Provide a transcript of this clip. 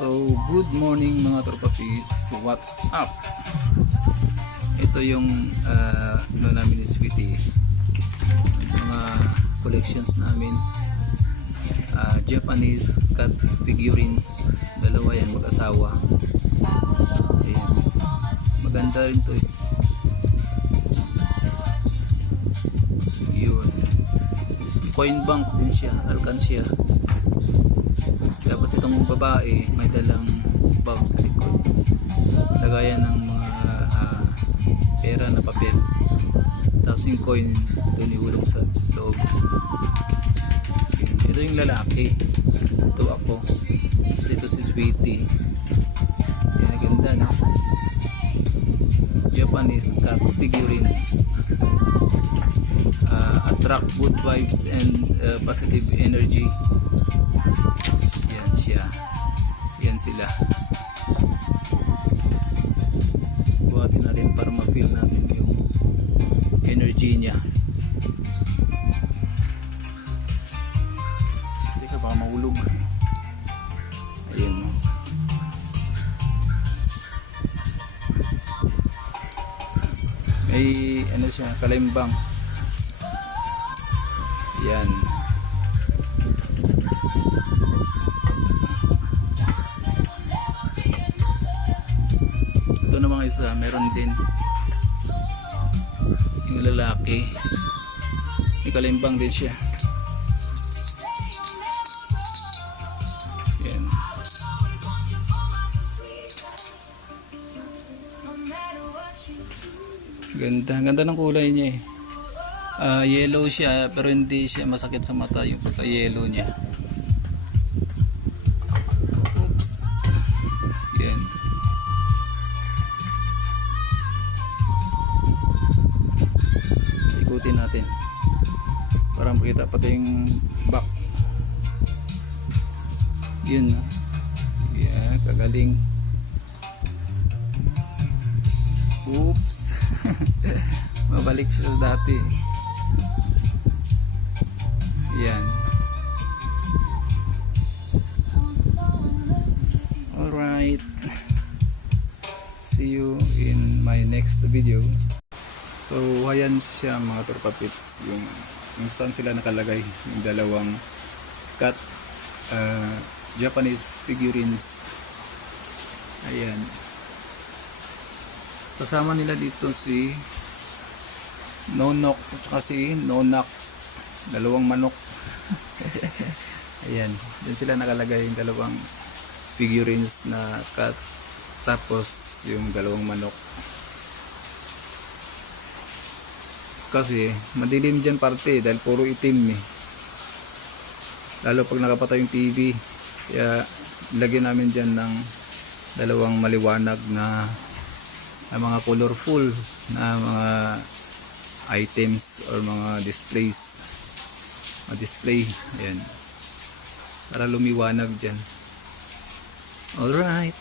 So, good morning mga tropa-pits. What's up? Ito yung namin ni Sweetie. Mga collections namin. Japanese cat figurines. Dalawa yan, mag-asawa. Ayan. Maganda rin to. Yun. Coin bank din siya. Alkansya. Tapos itong babae may dalang bag sa likod, lagayan ng mga pera na papel, tapos yung coin doon iulong sa loob. Ito yung lalaki, ito ako, kasi ito si Sweetie. Yan, ganda no? Japanese cat figurines. Attract good vibes and positive energy. Yan siya. Yan sila. Buhatin natin para ma-feel natin yung energy niya. Hindi ka baka mahulog. Ayan mo. May ano siya, kalimbang. Yan. Ito namang isa, meron din yung lalaki, may kalimbang din siya. Yan. Ganda ng kulay niya eh. Yellow siya pero hindi siya masakit sa mata yung pagka-yellow niya. Oops. Yan. Ikutin natin para makita pati yung back. Yun. Yeah, kagaling. Oops. Mabalik siya sa dati. Yan. Alright. See you in my next video. So, ayan siya mga tropa-pits. Yung saan sila nakalagay. Yung dalawang cat Japanese figurines. Ayan. Kasama nila dito si Nonok at saka si Nonak. Dalawang manok. Ayan, dyan sila nakalagay yung dalawang figurines na cat, tapos yung dalawang manok. Kasi madilim dyan parte dahil puro itim eh, lalo pag nakapatay yung TV, kaya lagyan namin dyan ng dalawang maliwanag na mga colorful na mga items or mga displays, display. Ayan, para lumiwanag dyan. Alright.